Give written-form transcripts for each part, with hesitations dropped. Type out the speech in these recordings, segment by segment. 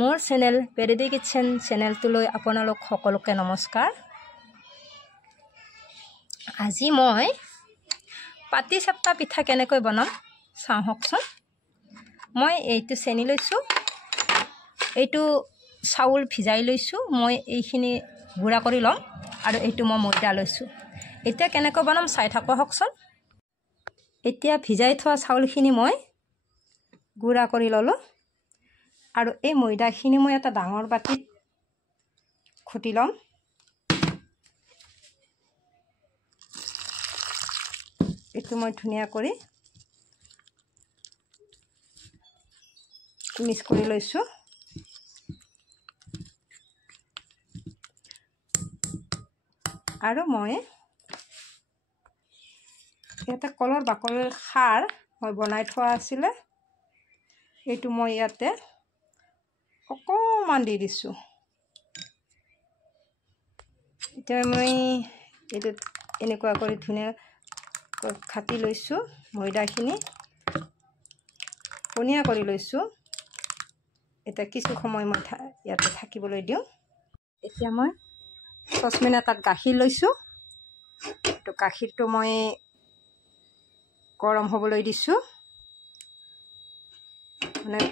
মোৰ channel পেৰেডি kitchen চেনেলটোলৈ আপোনালোক সকলোকে নমস্কাৰ। আজি মই পাটিচেপ্তা পিঠা কেনেকৈ বনাম চাওকচোন। মই এইটো চেনি লৈছোঁ, এইটো চাউল ভিজাই লৈছোঁ, মই এইখিনি গুড়া কৰি ল'ম আৰু এইটো মই ময়দা লৈছোঁ। এতিয়া কেনেকৈ বনাম চাই থাককচোন। এতিয়া ভিজাই থোৱা চাউলখিনি মই গুড়া কৰি ল'লোঁ আৰু এই ময়দাখিনি মই এটা ডাঙৰ বাটিত ঘুটি ল'ম। এইটো মই ধুনীয়া কৰি মিক্স কৰি লৈছোঁ। আৰু মই ইয়াতে কলৰ বাকলিৰ খাৰ মই বনাই থোৱা আছিলে, এইটো মই ইয়াতে অকণমান দি দিছোঁ। এতিয়া মই এইটো এনেকুৱা কৰি ধুনীয়াকৈ কাটি লৈছোঁ, ময়দাখিনি পনীয়া কৰি লৈছোঁ। এতিয়া কিছু সময় মই ইয়াতে থাকিবলৈ দিওঁ। এতিয়া মই চচপেন এটাত গাখীৰ লৈছোঁ, তো গাখীৰটো মই গৰম হ'বলৈ দিছোঁ। মানে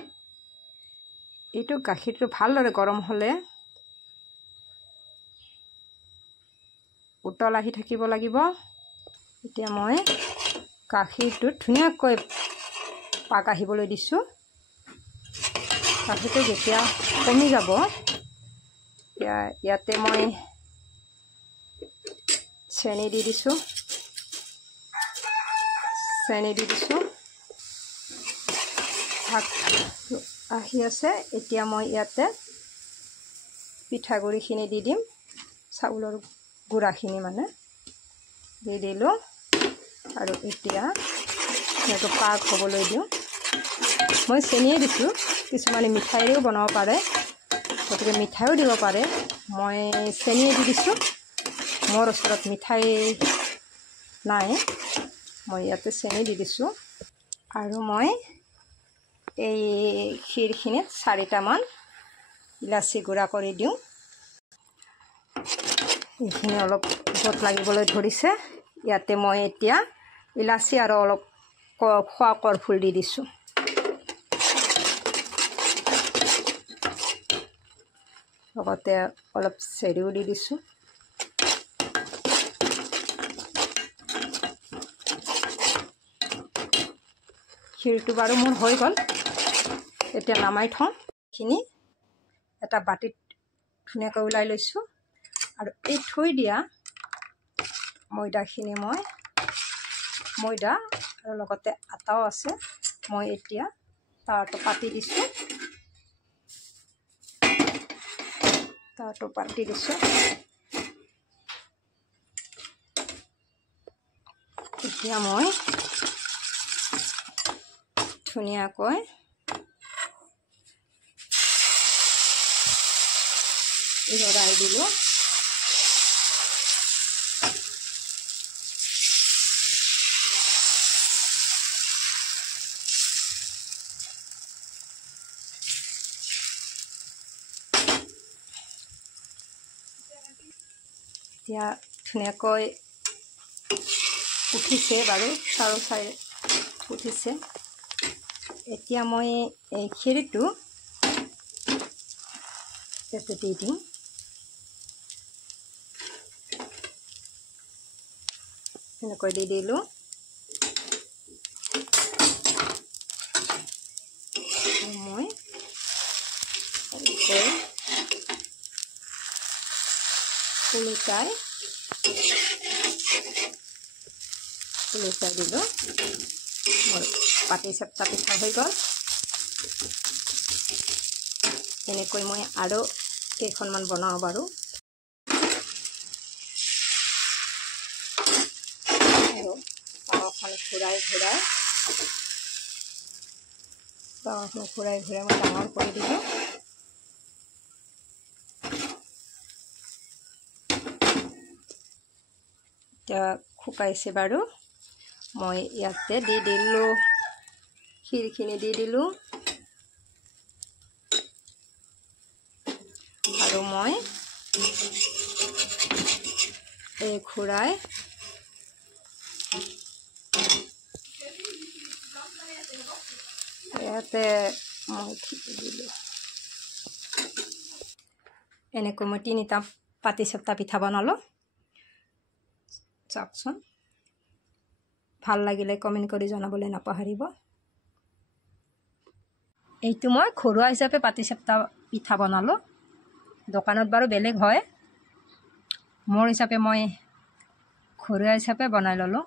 এইটো গাখীৰটো ভালদৰে গৰম হ'লে উতল আহি থাকিব লাগিব। এতিয়া মই গাখীৰটো ধুনীয়াকৈ পাক আহিবলৈ দিছোঁ। গাখীৰটো যেতিয়া কমি যাব, ইয়াতে মই চেনি দি দিছোঁ, ভাত আহি আছে। এতিয়া মই ইয়াতে পিঠাগুড়িখিনি দি দিম, চাউলৰ গুড়াখিনি মানে দি দিলোঁ আৰু এতিয়া সেইটো পাক হ'বলৈ দিওঁ। মই চেনিয়ে দিছোঁ, কিছুমানে মিঠাইৰেও বনাব পাৰে, গতিকে মিঠাইও দিব পাৰে। মই চেনিয়ে দি দিছোঁ, মোৰ ওচৰত মিঠাই নাই, মই ইয়াতে চেনি দি দিছোঁ। আৰু মই এই ক্ষীৰখিনিত 4টামান ইলাচি গুড়া কৰি দিওঁ। এইখিনি অলপ জোত লাগিবলৈ ধৰিছে, ইয়াতে মই এতিয়া ইলাচি আৰু অলপ খোৱা কৰ্ফুল দি দিছোঁ। লগতে অলপ চেৰিও দি দিছোঁ। ক্ষীৰটো বাৰু মোৰ হৈ গ'ল, এতিয়া নামাই থওঁ। এইখিনি এটা বাটিত ধুনীয়াকৈ ওলাই লৈছোঁ আৰু এই থৈ দিয়া ময়দাখিনি ময়দা আৰু লগতে আটাও আছে, মই এতিয়া তাৱাটো পাতি দিছোঁ। এতিয়া মই ধুনীয়াকৈ লৰাই দিলোঁ। এতিয়া ধুনীয়াকৈ উঠিছে বাৰু, চাই উঠিছে। এতিয়া মই এই ক্ষীৰটো ইয়াতে দি দিম। এনেকৈ দি দিলোঁ। মই উলটাই দিলোঁ। মোৰ পাটিচেপ্তা পিঠা হৈ গ'ল। এনেকৈ মই আৰু কেইখনমান বনাওঁ বাৰু। আৰু তাৱাখন ঘূৰাই মই ডাঙৰ কৰি দিলোঁ। এতিয়া শুকাইছে বাৰু, মই ইয়াতে দি দিলোঁ, ক্ষীৰখিনি দি দিলোঁ। আৰু মই এই ঘূৰাই ইয়াতে মই দিলোঁ। এনেকৈ মই 3টা পাটিচেপ্তা পিঠা বনালোঁ। চাওকচোন, ভাল লাগিলে কমেণ্ট কৰি জনাবলৈ নাপাহৰিব। এইটো মই ঘৰুৱা হিচাপে পাটিচেপ্তা পিঠা বনালোঁ। দোকানত বাৰু বেলেগ হয়, মোৰ হিচাপে মই ঘৰুৱা হিচাপে বনাই ল'লোঁ।